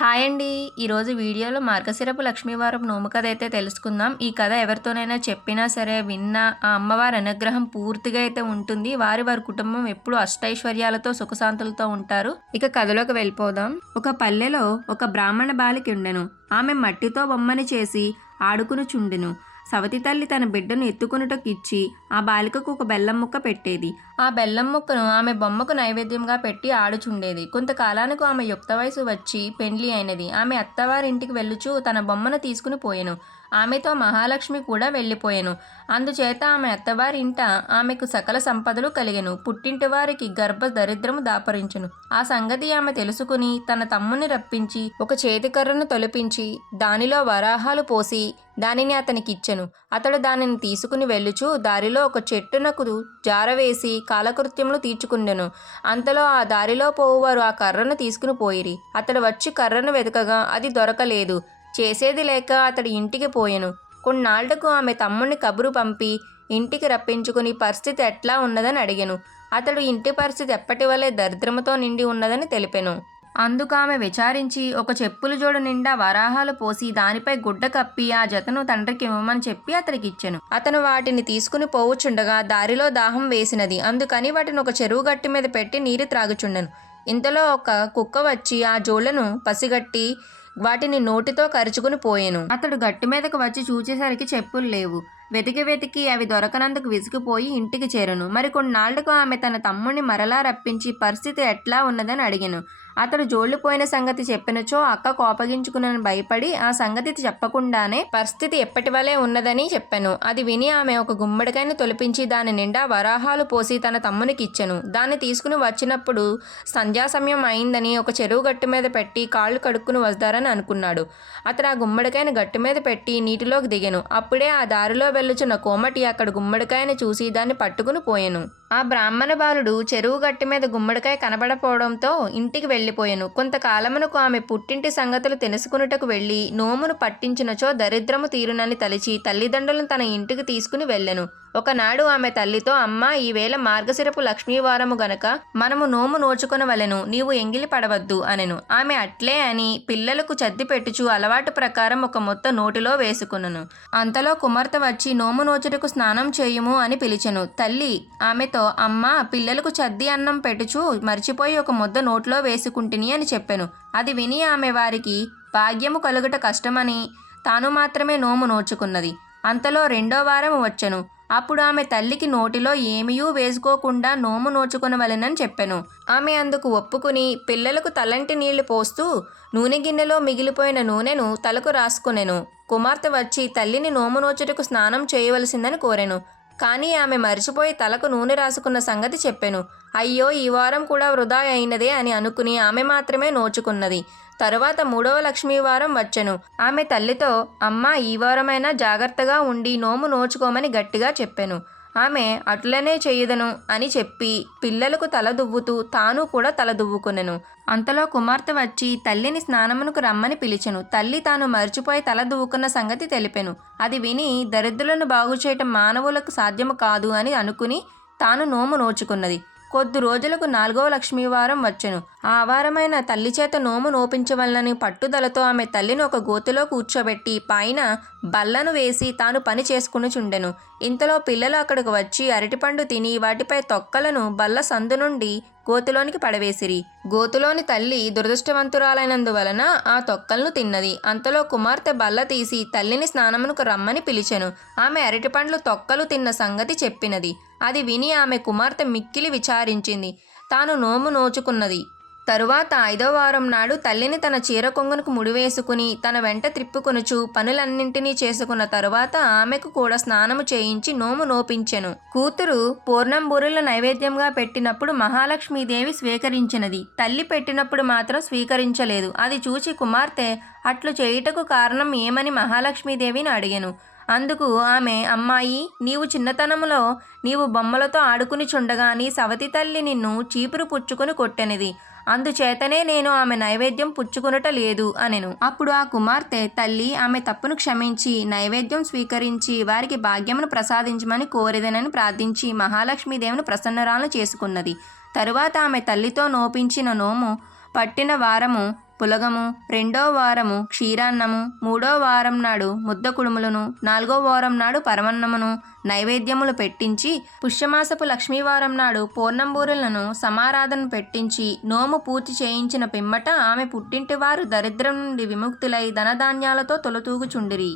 Hi అండి. ఈరోజు వీడియోలో మార్గశిరపు లక్ష్మీవారం నోము కథ అయితే తెలుసుకుందాం. ఈ కథ ఎవరితోనైనా చెప్పినా సరే విన్నా ఆ అమ్మవారి అనుగ్రహం పూర్తిగా అయితే ఉంటుంది. వారి వారి కుటుంబం ఎప్పుడు అష్టైశ్వర్యాలతో సుఖశాంతులతో ఉంటారు. ఇక కథలోకి వెళ్ళిపోదాం. ఒక పల్లెలో ఒక బ్రాహ్మణ బాలిక ఉండెను. ఆమె మట్టితో బొమ్మని చేసి ఆడుకుని చుండెను. సవతి తల్లి తన బిడ్డను ఎత్తుకునుటకిచ్చి ఆ బాలికకు ఒక బెల్లం ముక్క పెట్టేది. ఆ బెల్లం ముక్కను ఆమె బొమ్మకు నైవేద్యంగా పెట్టి ఆడుచుండేది. కొంతకాలానికి ఆమె యుక్త వయసు వచ్చి పెండ్లి అయినది. ఆమె అత్తవారింటికి వెళ్ళుచు తన బొమ్మను తీసుకుని పోయెను. ఆమెతో మహాలక్ష్మి కూడా వెళ్ళిపోయెను. అందుచేత ఆమె అత్తవారింట ఆమెకు సకల సంపదలు కలిగెను. పుట్టింటి వారికి గర్భ దరిద్రము దాపరించును. ఆ సంగతి ఆమె తెలుసుకుని తన తమ్ముని రప్పించి ఒక చేతికర్రను తొలిపించి దానిలో వరాహాలు పోసి దానిని అతనికి ఇచ్చెను అతడు దానిని తీసుకుని వెళ్ళుచు దారిలో ఒక చెట్టునకు జారవేసి కాలకృత్యములు తీర్చుకుండెను. అంతలో ఆ దారిలో పోవువారు ఆ కర్రను తీసుకుని పోయిరి. అతడు వచ్చి కర్రను వెతకగా అది దొరకలేదు. చేసేది లేక అతడి ఇంటికి పోయెను. కొన్నాళ్ళకు ఆమె తమ్ముణ్ణి కబురు పంపి ఇంటికి రప్పించుకుని పరిస్థితి ఎట్లా ఉన్నదని అడిగెను. అతడు ఇంటి పరిస్థితి ఎప్పటి వలె దరిద్రముతో నిండి ఉన్నదని తెలిపెను. అందుకు ఆమె విచారించి ఒక చెప్పుల జోడు నిండా వరాహాలు పోసి దానిపై గుడ్డ కప్పి ఆ జతను తండ్రికి ఇవ్వమని చెప్పి అతనికి ఇచ్చాను అతను వాటిని తీసుకుని పోవుచుండగా దారిలో దాహం వేసినది. అందుకని వాటిని ఒక చెరువు గట్టి మీద పెట్టి నీరు త్రాగుచుండెను. ఇంతలో ఒక కుక్క వచ్చి ఆ జోళ్ళను పసిగట్టి వాటిని నోటితో కరుచుకుని పోయెను. అతడు గట్టు మీదకు వచ్చి చూచేసరికి చెప్పులు లేవు. వెతికి వెతికి అవి దొరకనందుకు విసిగిపోయి ఇంటికి చేరను. మరి కొన్నాళ్ళకు ఆమె తన తమ్ముడిని మరలా రప్పించి పరిస్థితి ఎట్లా ఉన్నదని అడిగాను. అతడు జోళ్ళిపోయిన సంగతి చెప్పినచో అక్క కోపగించుకునని భయపడి ఆ సంగతి చెప్పకుండానే పరిస్థితి ఎప్పటి వలె ఉన్నదని చెప్పాను. అది విని ఆమె ఒక గుమ్మడికాయను తొలిపించి దాని నిండా వరాహాలు పోసి తన తమ్మునికి ఇచ్చెను దాన్ని తీసుకుని వచ్చినప్పుడు సంధ్యా సమయం అయిందని ఒక చెరువు గట్టు మీద పెట్టి కాళ్ళు కడుక్కుని వస్తారని అనుకున్నాడు. అతడు ఆ గుమ్మడికాయను గట్టు మీద పెట్టి నీటిలోకి దిగాను. అప్పుడే ఆ దారిలో వెళ్ళుచున్న కోమటి అక్కడ గుమ్మడికాయను చూసి దాన్ని పట్టుకుని పోయెను. ఆ బ్రాహ్మణ బాలుడు చెరువు గట్టి మీద గుమ్మడికాయ కనబడపోవడంతో ఇంటికి వెళ్ళిపోయాను. కొంతకాలమునకు ఆమె పుట్టింటి సంగతులు తెలుసుకున్నటకు వెళ్ళి నోమును పట్టించినచో దరిద్రము తీరునని తలిచి తల్లిదండ్రులను తన ఇంటికి తీసుకుని వెళ్ళెను. ఒకనాడు ఆమె తల్లితో అమ్మ ఈవేళ మార్గశిరపు లక్ష్మీవారము గనక మనము నోము నోచుకొనవలెను నీవు ఎంగిలి పడవద్దు అనెను. ఆమె అట్లే అని పిల్లలకు చద్ది పెట్టుచు అలవాటు ప్రకారం ఒక మొత్త నోటిలో వేసుకును అంతలో కుమార్తె వచ్చి నోము నోచుటకు స్నానం చేయుము అని పిలిచెను. తల్లి ఆమెతో అమ్మ పిల్లలకు చద్ది అన్నం పెట్టుచు మర్చిపోయి ఒక ముద్ద నోట్లో వేసుకుంటుని అని చెప్పెను. అది విని ఆమె వారికి భాగ్యము కలుగుట కష్టమని తాను మాత్రమే నోము నోచుకున్నది. అంతలో రెండో వారం వచ్చెను. అప్పుడు ఆమె తల్లికి నోటిలో ఏమీయూ వేసుకోకుండా నోము నోచుకొనవలెనని చెప్పెను. ఆమె అందుకు ఒప్పుకుని పిల్లలకు తలంటి నీళ్ళు పోస్తూ నూనె గిన్నెలో మిగిలిపోయిన నూనెను తలకు రాసుకునెను. కుమార్తె వచ్చి తల్లిని నోము నోచుటకు స్నానం చేయవలసిందని కోరెను. కానీ ఆమె మరిచిపోయి తలకు నూనె రాసుకున్న సంగతి చెప్పెను. అయ్యో ఈ వారం కూడా వృధా అయినదే అని అనుకుని ఆమె మాత్రమే నోచుకున్నది. తరువాత మూడవ లక్ష్మీవారం వచ్చెను. ఆమె తల్లితో అమ్మ ఈ వారమైనా జాగ్రత్తగా ఉండి నోము నోచుకోమని గట్టిగా చెప్పాను. ఆమె అట్లనే చేయదను అని చెప్పి పిల్లలకు తల దువ్వుతూ తాను కూడా తల దువ్వుకునెను. అంతలో కుమార్తె వచ్చి తల్లిని స్నానమునకు రమ్మని పిలిచెను. తల్లి తాను మర్చిపోయి తల దువ్వుకున్న సంగతి తెలిపెను. అది విని దరిద్రులను బాగు చేయటం మానవులకు సాధ్యము కాదు అని అనుకుని తాను నోము నోచుకున్నది. కొద్ది రోజులకు నాలుగవ లక్ష్మీవారం వచ్చెను. ఆ వారమైన తల్లి చేత నోము నోపించవలనని పట్టుదలతో ఆమె తల్లిని ఒక గోతిలో కూర్చోబెట్టి పైన బల్లను వేసి తాను పని చేసుకుని చుండెను. ఇంతలో పిల్లలు అక్కడికి వచ్చి అరటిపండు తిని వాటిపై తొక్కలను బల్ల సందు నుండి గోతులోనికి పడవేసిరి. గోతులోని తల్లి దురదృష్టవంతురాలైనందువలన ఆ తొక్కలను తిన్నది. అంతలో కుమార్తె బల్ల తీసి తల్లిని స్నానమునకు రమ్మని పిలిచెను. ఆమె అరటిపండ్లు తొక్కలు తిన్న సంగతి చెప్పినది. అది విని ఆమె కుమార్తె మిక్కిలి విచారించింది. తాను నోము నోచుకున్నది. తరువాత ఐదో వారం నాడు తల్లిని తన చీర కొంగునకు ముడివేసుకుని తన వెంట త్రిప్పుకొనుచు పనులన్నింటినీ చేసుకున్న తరువాత ఆమెకు కూడా స్నానము చేయించి నోము నోపించెను. కూతురు పూర్ణం బూరెల నైవేద్యంగా పెట్టినప్పుడు మహాలక్ష్మీదేవి స్వీకరించినది. తల్లి పెట్టినప్పుడు మాత్రం స్వీకరించలేదు. అది చూచి కుమార్తె అట్లు చేయుటకు కారణం ఏమని మహాలక్ష్మీదేవిని అడిగాను. అందుకు ఆమె అమ్మాయి నీవు చిన్నతనములో నీవు బొమ్మలతో ఆడుకుని చుండగా నీ సవతి తల్లి నిన్ను చీపురు పుచ్చుకొని కొట్టెనిది. అందుచేతనే నేను ఆమె నైవేద్యం పుచ్చుకునట లేదు అనెను. అప్పుడు ఆ కుమార్తె తల్లి ఆమె తప్పును క్షమించి నైవేద్యం స్వీకరించి వారికి భాగ్యమును ప్రసాదించమని కోరిదనని ప్రార్థించి మహాలక్ష్మీదేవిని ప్రసన్నరాలను చేసుకున్నది. తరువాత ఆమె తల్లితో నోపించిన నోము పట్టిన వారము పులగము రెండో వారము క్షీరాన్నము మూడో వారం నాడు ముద్ద కుడుములను నాలుగో వారం నాడు పరమన్నమును నైవేద్యములు పెట్టించి పుష్యమాసపు లక్ష్మీవారం నాడు పూర్ణంబూరులను సమారాధన పెట్టించి నోము పూర్తి చేయించిన పిమ్మట ఆమె పుట్టింటి వారు దరిద్రం నుండి విముక్తులై ధనధాన్యాలతో తొలతూగుచుండిరి.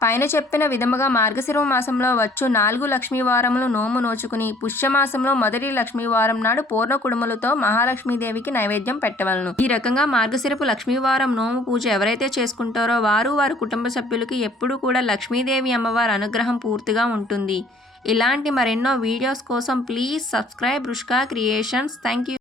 పైన చెప్పిన విధముగా మార్గశిర మాసంలో వచ్చు నాలుగు లక్ష్మీవారములు నోము నోచుకుని పుష్యమాసంలో మొదటి లక్ష్మీవారం నాడు పూర్ణ కుడుములతో మహాలక్ష్మీదేవికి నైవేద్యం పెట్టవలను. ఈ రకంగా మార్గశిరపు లక్ష్మీవారం నోము పూజ ఎవరైతే చేసుకుంటారో వారు వారి కుటుంబ సభ్యులకి ఎప్పుడూ కూడా లక్ష్మీదేవి అమ్మవారి అనుగ్రహం పూర్తిగా ఉంటుంది. ఇలాంటి మరెన్నో వీడియోస్ కోసం please subscribe Rushka creations. Thank you